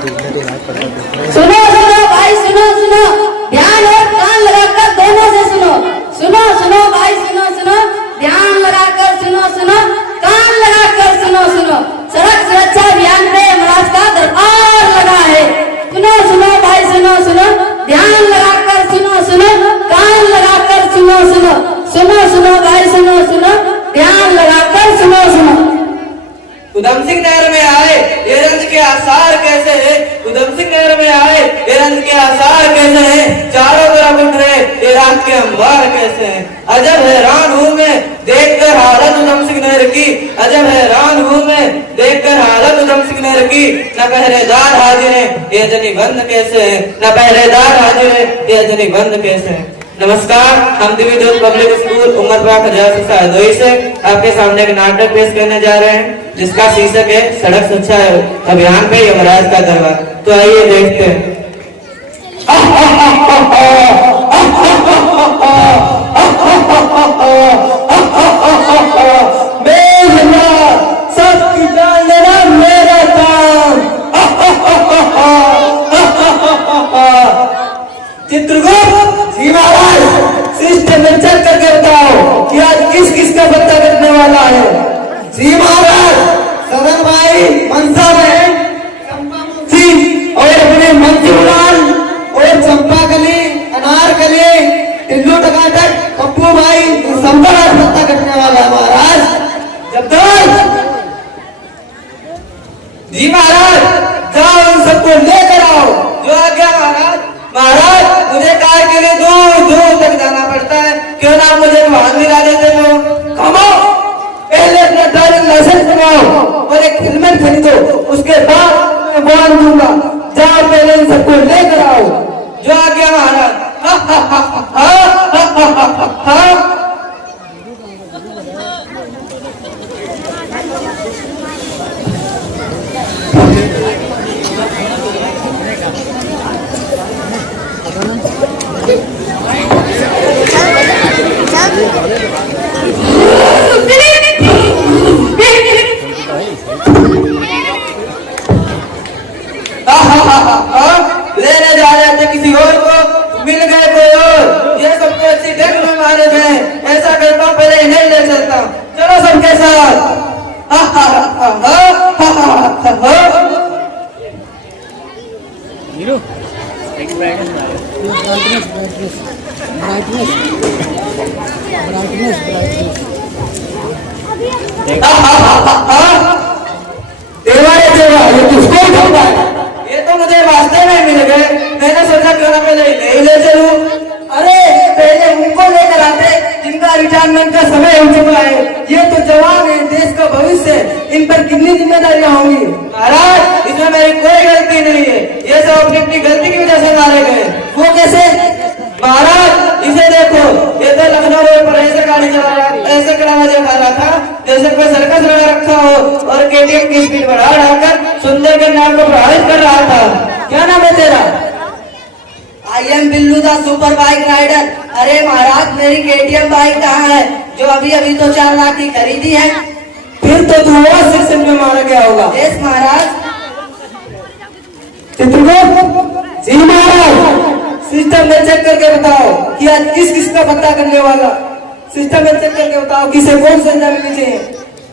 सुनो सुनो भाई, सुनो सुनो, ध्यान और कान लगाकर दोनों से सुनो। सुनो सुनो भाई, सुनो सुनो, ध्यान लगाकर सुनो सुनो, कान लगाकर सुनो सुनो। सड़क सुरक्षा अभियान पे महाराज का दरबार लगा है। सुनो सुनो भाई, सुनो सुनो, ध्यान लगाकर सुनो सुनो, कान लगाकर सुनो सुनो। सुनो सुनो भाई, सुनो सुनो, ध्यान लगाकर सुनो सुनो। उधम सिंह नगर में आए ये रंग के आसार कैसे है, उधम सिंह नगर में आए ये रंग के आसार कैसे हैं, चारों तरफ उठ रहे ये रात के अंबार कैसे हैं। अजब हैरान हूँ मैं देखकर हालत उधम सिंह नगर की, अजब हैरान हूँ मैं देखकर हालत उधम सिंह नगर की। न पहरेदार हाजिर है ये अजनी बंद कैसे है, न पहरेदार हाजिर है ये अजनी बंद कैसे है। नमस्कार, हम दिव्यज्योत पब्लिक स्कूल उमरपाक हजारदोई से आपके सामने एक नाटक पेश करने जा रहे हैं जिसका शीर्षक है सड़क सुरक्षा अभियान पे यमराज का दरबार। तो आइए देखते हैं। सबकी जान लेना मेरा काम। चित्रगुप्त जी महाराज, सिस्टम में चेक करके बताओ कि आज किस किस का पत्ता कटने वाला है। जी महाराज, सदन भाई, मनसा बहन, जी और अपने मंसूलाल और चंपाकली, अनारकली, टिल्लू टकाटक, पप्पू भाई, संभल आज पत्ता कटने वाला है महाराज। जबरदस्त जी महाराज, जाओ उन सबको लेकर आओ। जो आज्ञा महाराज। महाराज, मुझे कार के लिए दूर दूर तक जाना पड़ता है, क्यों ना मुझे वाहन मिला देते हो। कमाओ, पहले अपना ड्राइविंग लाइसेंस बनाओ और एक हेलमेट खरीदो, उसके बाद मैं वाहन दूंगा। जाओ पहले इन सबको लेकर आओ। जो आज्ञा महाराज। लेने जा रहे थे किसी और को, मिल गए कोई और। ये सबको एक्सीडेंट में मारे गए। ऐसा करता हूँ, पहले इन्हें ले चलता हूँ। चलो सबके साथ। ये तो मुझे वास्ते में मिल गए। मैंने सोचा क्यों ना पहले नहीं ले चलूं। अरे पहले उनको लेकर आते जिनका रिटायरमेंट का समय हो चुका है। ये तो जवान है, देश का भविष्य है, इन पर कितनी जिम्मेदारियां होंगी। महाराज, इसमें मेरी कोई गलती नहीं है। ये सब अपनी अपनी गलती की वजह से मारे गए। वो कैसे? महाराज, इसे देखो, ये तो लखनऊ रोड पर ऐसे गाड़ी चला रहा, ऐसे कलाबाजी खा रहा था जैसे कोई सर्कस लगा रखा हो, और केटीएम की स्पीड बढ़ा बढ़ाकर सुंदर के नाम को प्रभावित कर रहा था। क्या नाम है तेरा? I am Billu the super bike rider. अरे महाराज, मेरी केटीएम बाइक कहाँ है जो अभी अभी तो 4 लाख की खरीदी है? फिर तो तू और सेक्शन में मारा गया होगा। यस महाराज। चित्रगुप्त जी महाराज, सिस्टम में चेक करके बताओ कि आज किस किस का पत्ता करने वाला। सिस्टम में चेक करके बताओ किसे कौन सजा मिलनी चाहिए।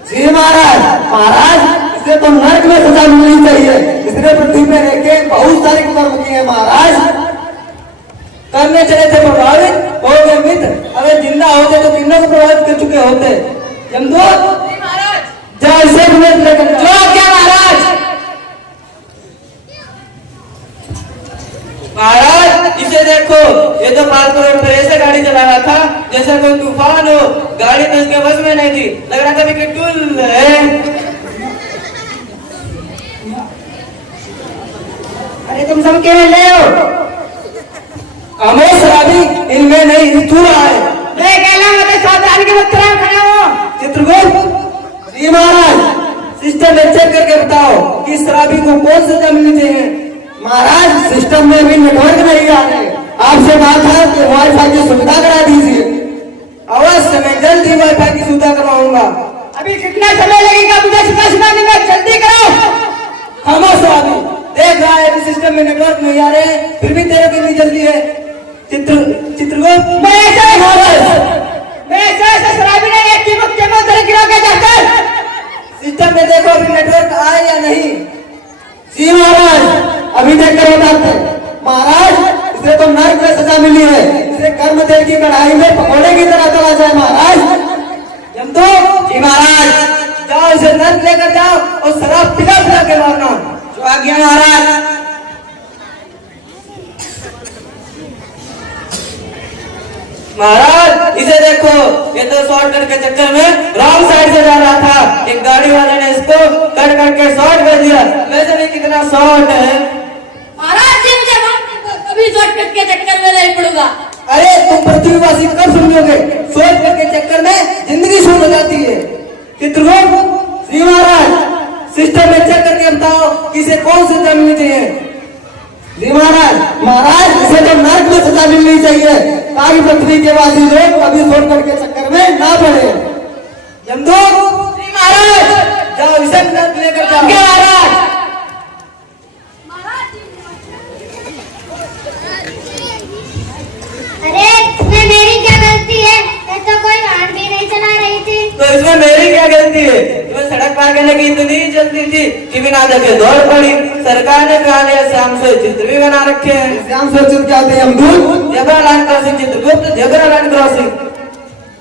जी महाराज। महाराज, इसे तो नर्क में सजा मिलनी चाहिए। इसने पृथ्वी में रह के बहुत सारे कर्म किए महाराज। करने चले थे प्रभावित, हो गए मित्र। अगर जिंदा होते तो तीनों को प्रभावित कर चुके होते। यमदूत जाओ इसे लेकर जो क्या महाराज। महाराज, इसे देखो, ये तो फालतू रोड पर ऐसे गाड़ी चला रहा था जैसे कोई तूफान हो। गाड़ी तो इसके बस में नहीं थी, लग रहा था कि टुल है। अरे तुम सब क्यों ले हो? अमोश शराबी इनमें नहीं, तू रहा है। मैं कहना मुझे सावधानी के मत खड़े हो। चित्रगुप्त जी महाराज, सिस्टम में चेक करके बताओ कि शराबी को कौन सजा मिलनी चाहिए। महाराज, सिस्टम में भी नेटवर्क नहीं आ रहे। आपसे बात है कि वाईफाई की सुविधा करा दीजिए। अवश्य, मैं जल्द ही वाईफाई की सुविधा करवाऊंगा। अभी कितना समय लगेगा मुझे सुना नहीं, जल्दी करो। खामोश शराबी, देख रहा है में नेटवर्क नहीं आ रहे हैं, फिर भी तेरे कितनी जल्दी है। चित्रगुप्त, मैं ऐसे शराबी नहीं है, कीमत तेरे गिरा के जाकर सिस्टम में देखो अभी नेटवर्क आए या नहीं। जी महाराज, अभी देख कर बताते हैं। महाराज, इसे तो नर्क में सजा मिली है, इसे कर्म तेल की कढ़ाई में पकौड़े की तरह तला जाए महाराज। यमदूत, जी महाराज, जाओ इसे नर्क लेकर जाओ और शराब पिला पिला के मारना। जो आज्ञा महाराज। महाराज इसे देखो, ये तो शॉर्टकट के चक्कर में रॉन्ग साइड से जा रहा था, एक गाड़ी वाले ने इसको कट करके शॉर्ट कर दिया। वैसे भी कितना शॉर्ट है। महाराज जी मुझे माफ कर दो, कभी शॉर्टकट के चक्कर में नहीं पड़ूंगा। अरे तुम पृथ्वीवासी कब समझोगे, शॉर्टकट के चक्कर में जिंदगी शून्य हो जाती है। चित्रगुप्त, जी महाराज, सिस्टम में चेक करके बताओ कि इसे कौन सी सजा मिलनी चाहिए। जी महाराज, महाराज इसे तो नर्क में सजा मिलनी चाहिए, ताकि पृथ्वी के वासी लोग कभी शॉर्टकट के चक्कर में ना पड़े। यमदूत, जी महाराज, जाओ इसे नर्क लेकर जाओ। आज्ञा महाराज। अरे इसमें मेरी क्या गलती है? मैं तो कोई वाहन भी नहीं चला रही थी। तो इसमें मेरी क्या गलती है? तुम्हें सड़क पार करने की इतनी जल्दी थी कि बिना देखे दौड़ पड़ी। सरकार ने कहा श्याम से चित्र भी बना रखे हैं। श्याम सूचित क्या थे यमदूत? Zebra line crossing, Chitragupta zebra line crossing.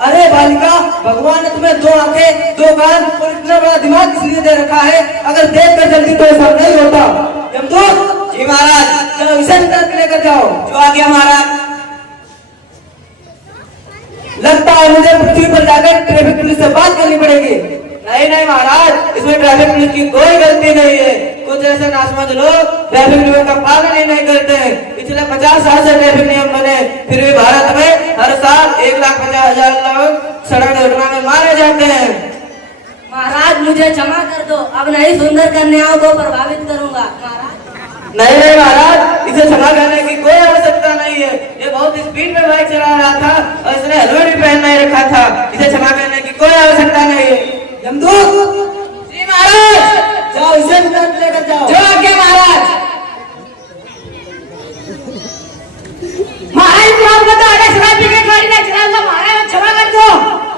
अरे बालिका, भगवान ने तुम्हें दो आंखें, दो कान और इतना बड़ा दिमाग इसलिए दे रखा है, अगर देख कर जल्दी तो ऐसा नहीं होता। यमदूत, जी महाराज, जाओ इसे नर्क लेकर जाओ। जो आज्ञा महाराज। लगता है मुझे पृथ्वी पर जाकर ट्रैफिक पुलिस से बात करनी पड़ेगी। नहीं नहीं महाराज, इसमें ट्रैफिक पुलिस की कोई गलती नहीं है। कुछ ऐसे नासमझ लोग ट्रैफिक नियम का पालन ही नहीं करते हैं। पिछले 50 साल से ट्रैफिक नियम बने, फिर भी भारत में हर साल 1,50,000 लोग सड़क दुर्घटना में मारे जाते हैं। महाराज मुझे क्षमा कर दो, अब नहीं सुंदर कन्याओं को प्रभावित करूंगा। महाराज नहीं नहीं महाराज, इसे क्षमा करने की कोई आवश्यकता नहीं है। ये बहुत स्पीड में बाइक चला रहा था और इसने हेलमेट भी पहन नहीं रखा था। इसे क्षमा करने की कोई आवश्यकता नहीं है। यमदूत, जी महाराज, जाओ इसे नर्क लेकर जाओ। जो आज्ञा महाराज। महाराज माफ कर दो, अरे शराब पी के गाड़ी में चलाऊंगा। महाराज क्षमा कर दो।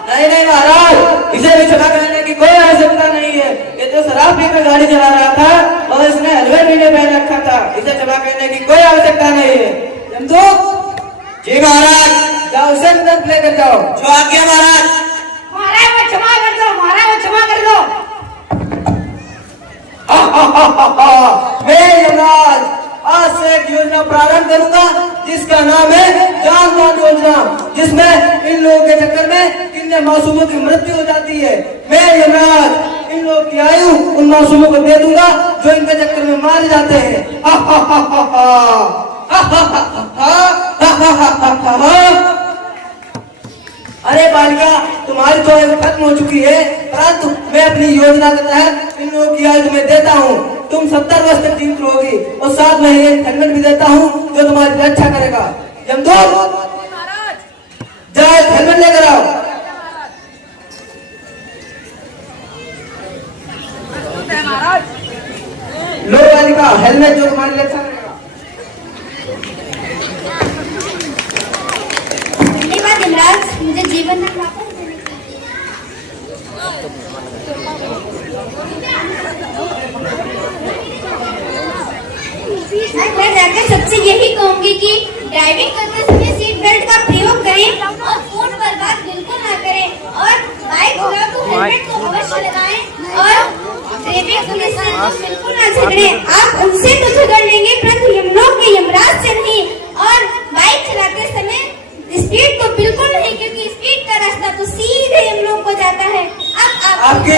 नहीं नहीं महाराज, इसे भी क्षमा करने की कोई आवश्यकता नहीं है। ये तो शराब पीकर गाड़ी चला रहा था और इसने हेलमेट भी नहीं पहन रखा था। इसे क्षमा करने की कोई आवश्यकता नहीं है। यमदूत, जी महाराज, जाओ इसे नर्क लेकर जाओ। जो आज्ञा महाराज। महाराज वो क्षमा कर दो, महाराज वो क्षमा कर दो। मैं यमराज आज से एक योजना प्रारंभ करूंगा जिसका नाम है जानदान योजना, जिसमें इन लोगों के चक्कर में कितने मासूमों की मृत्यु हो जाती है। मैं यमराज इन लोगों की आयु उन मासूमों को दे दूंगा जो इनके चक्कर में मारे जाते हैं। अरे बालिका, तुम्हारी तो आयु खत्म हो चुकी है, परंतु मैं अपनी योजना के तहत इन लोगों की आयु तुम्हें देता हूँ। तुम 70 वर्ष तक जीवित रहोगी और साथ में एक हेलमेट भी देता हूँ जो तुम्हारी रक्षा करेगा। यमदूत, जाओ हेलमेट लेकर आओ। लो बालिका, हेलमेट जो तुम्हारी रक्षा करेगा। धन्यवाद यमराज, मुझे जीवन में वापस देने के लिए। मैं जाकर सबसे यही कहूंगी कि ड्राइविंग करते समय सीट बेल्ट का प्रयोग करें और फोन पर बात बिल्कुल ना करें और बाइक चलाओ तो हेलमेट तो अवश्य लगाएं और ट्रैफिक पुलिस से तो बिल्कुल ना झगड़ें। आप उनसे तो झगड़ लेंगे परंतु यमलोक के यमराज से नहीं। और बाइक चलाते समय स्पीड तो बिल्कुल नहीं, क्योंकि स्पीड का रास्ता तो सीधे यमलोक को जाता है। अब आपकी